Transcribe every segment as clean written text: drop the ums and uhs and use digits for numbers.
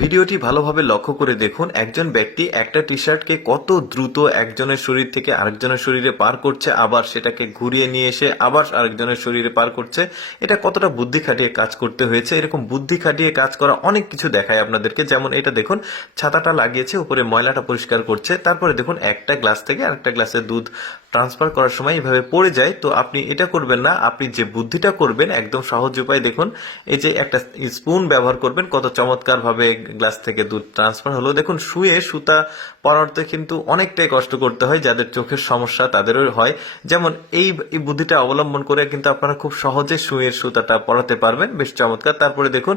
ভিডিওটি ভালোভাবে লক্ষ্য করে দেখুন, একজন ব্যক্তি একটা টি শার্টকে কত দ্রুত একজনের শরীর থেকে আরেকজনের শরীরে পার করছে, আবার সেটাকে ঘুরিয়ে নিয়ে এসে আবার আরেকজনের শরীরে পার করছে। এটা কতটা বুদ্ধি খাটিয়ে কাজ করতে হয়েছে। এরকম বুদ্ধি খাটিয়ে কাজ করা অনেক কিছু দেখায় আপনাদেরকে। যেমন এটা দেখুন, ছাতাটা লাগিয়েছে, উপরে ময়লাটা পরিষ্কার করছে। তারপরে দেখুন একটা গ্লাস থেকে আরেকটা গ্লাসে দুধ ট্রান্সফার করার সময় এইভাবে পড়ে যায়। তো আপনি এটা করবেন না, আপনি যে বুদ্ধিটা করবেন একদম সহজ উপায় দেখুন, এই যে একটা স্পুন ব্যবহার করবেন, কত চমৎকার ভাবে গ্লাস থেকে দুধ ট্রান্সফার হলো। দেখুন, শুয়ে সুতা পরাতে কিন্তু অনেকটাই কষ্ট করতে হয়, যাদের চোখের সমস্যা তাদেরও হয়। যেমন এই এই বুদ্ধিটা অবলম্বন করে কিন্তু আপনারা খুব সহজে শুয়ের সুতাটা পরাতে পারবেন, বেশ চমৎকার। তারপরে দেখুন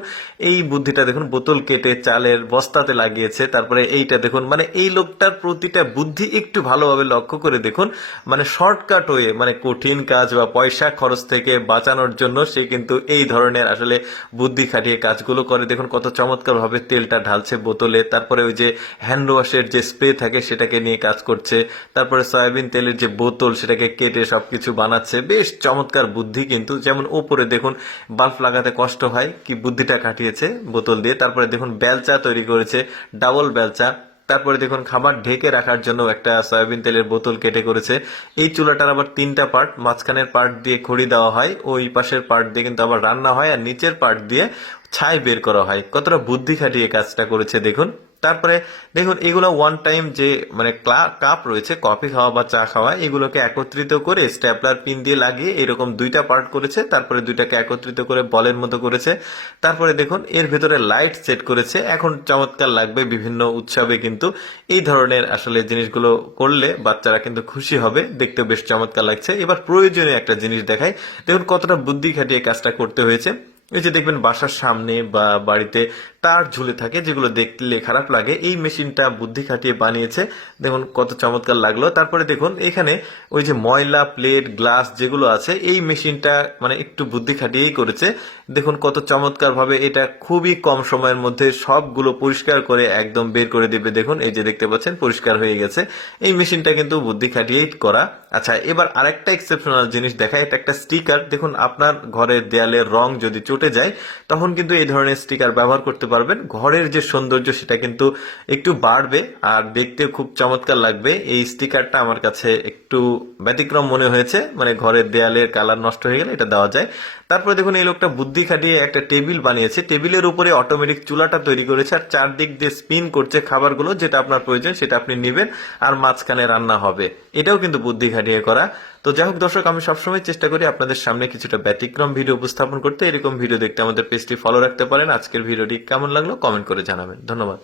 এই বুদ্ধিটা দেখুন, বোতল কেটে চালের বস্তাতে লাগিয়েছে। তারপরে এইটা দেখুন, মানে এই লোকটার প্রতিটা বুদ্ধি একটু ভালোভাবে লক্ষ্য করে দেখুন, মানে শর্টকাট ওয়ে, মানে কঠিন কাজ বা পয়সা খরচ থেকে বাঁচানোর জন্য সে কিন্তু এই ধরনের আসলে বুদ্ধি খাটিয়ে কাজগুলো করে। দেখুন কত চমৎকার ভাবে তেলটা ঢালছে বোতলে, তারপরে ওই যে হ্যান্ড ওয়াশের যে স্প্রে থাকে সেটাকে নিয়ে কাজ করছে, তারপরে সয়াবিন তেলের যে বোতল সেটাকে কেটে সবকিছু বানাচ্ছে। বেশ চমৎকার বুদ্ধি কিন্তু। যেমন উপরে দেখুন বাল্ব লাগাতে কষ্ট হয়, কি বুদ্ধিটা খাটিয়েছে বোতল দিয়ে। তারপরে দেখুন বেলচা তৈরি করেছে, ডাবল বেলচা। তারপরে দেখুন খাবার ঢেকে রাখার জন্য একটা সয়াবিন তেলের বোতল কেটে করেছে। এই চুলাটার আবার তিনটা পার্ট, মাঝখানের পার্ট দিয়ে খড়ি দেওয়া হয়, ওই পাশের পার্ট দিয়ে কিন্তু আবার রান্না হয়, আর নিচের পার্ট দিয়ে ছাই বের করা হয়। কতটা বুদ্ধি খাটিয়ে কাজটা করেছে দেখুন। তারপরে দেখুন এগুলো ওয়ান টাইম যে মানে কাপ রয়েছে কফি খাওয়া বা চা খাওয়া, এগুলোকে একত্রিত করে স্ট্যাপলার পিন দিয়ে লাগিয়ে এরকম দুইটা পার্ট করেছে। তারপরে দুইটাকে একত্রিত করে বলের মতো করেছে। তারপরে দেখুন এর ভেতরে লাইট সেট করেছে। এখন চমৎকার লাগবে বিভিন্ন উৎসবে, কিন্তু এই ধরনের আসলে জিনিসগুলো করলে বাচ্চারা কিন্তু খুশি হবে, দেখতে বেশ চমৎকার লাগছে। এবার প্রয়োজনীয় একটা জিনিস দেখাই, দেখুন কতটা বুদ্ধি খাটিয়ে কাজটা করতে হয়েছে। এই যে দেখবেন বাসার সামনে বা বাড়িতে তার ঝুলে থাকে, যেগুলো দেখলে খারাপ লাগে, এই মেশিনটা বুদ্ধি খাটিয়ে বানিয়েছে। দেখুন কত চমৎকার লাগলো। তারপরে দেখুন এখানে ওই যে ময়লা প্লেট গ্লাস যেগুলো আছে, এই মেশিনটা মানে একটু বুদ্ধি খাটিয়েই করেছে। দেখুন কত চমৎকার ভাবে এটা খুবই কম সময়ের মধ্যে সবগুলো পরিষ্কার করে একদম বের করে দিবে। দেখুন এই যে দেখতে পাচ্ছেন পরিষ্কার হয়ে গেছে। এই মেশিনটা কিন্তু বুদ্ধি খাটিয়েই করা। আচ্ছা, এবার আরেকটা এক্সেপশনাল জিনিস দেখায়। এটা একটা স্টিকার। দেখুন আপনার ঘরের দেয়ালের রং যদি চটে যায়, তখন কিন্তু এই ধরনের স্টিকার ব্যবহার করতে পারবেন। ঘরের যে সৌন্দর্য সেটা কিন্তু একটু বাড়বে আর দেখতে খুব চমৎকার লাগবে। এই স্টিকারটা আমার কাছে একটু ব্যতিক্রম মনে হয়েছে, মানে ঘরের দেয়ালের কালার নষ্ট হয়ে গেলে এটা দেওয়া যায়। তারপরে দেখুন এই লোকটা বুদ্ধি খাটিয়ে একটা টেবিল বানিয়েছে, টেবিলের উপরে অটোমেটিক চুলাটা তৈরি করেছে, আর চারদিক দিয়ে স্পিন করছে খাবারগুলো, যেটা আপনার প্রয়োজন সেটা আপনি নেবেন আর মাঝখানে রান্না হবে। এটাও কিন্তু বুদ্ধি খাটিয়ে করা। তো যাই হোক দর্শক, আমি সবসময় চেষ্টা করি আপনাদের সামনে কিছুটা ব্যতিক্রম ভিডিও উপস্থাপন করতে। এরকম ভিডিও দেখতে আমাদের পেজটি ফলো রাখতে পারেন। আজকের ভিডিওটি কেমন লাগলো কমেন্ট করে জানাবেন। ধন্যবাদ।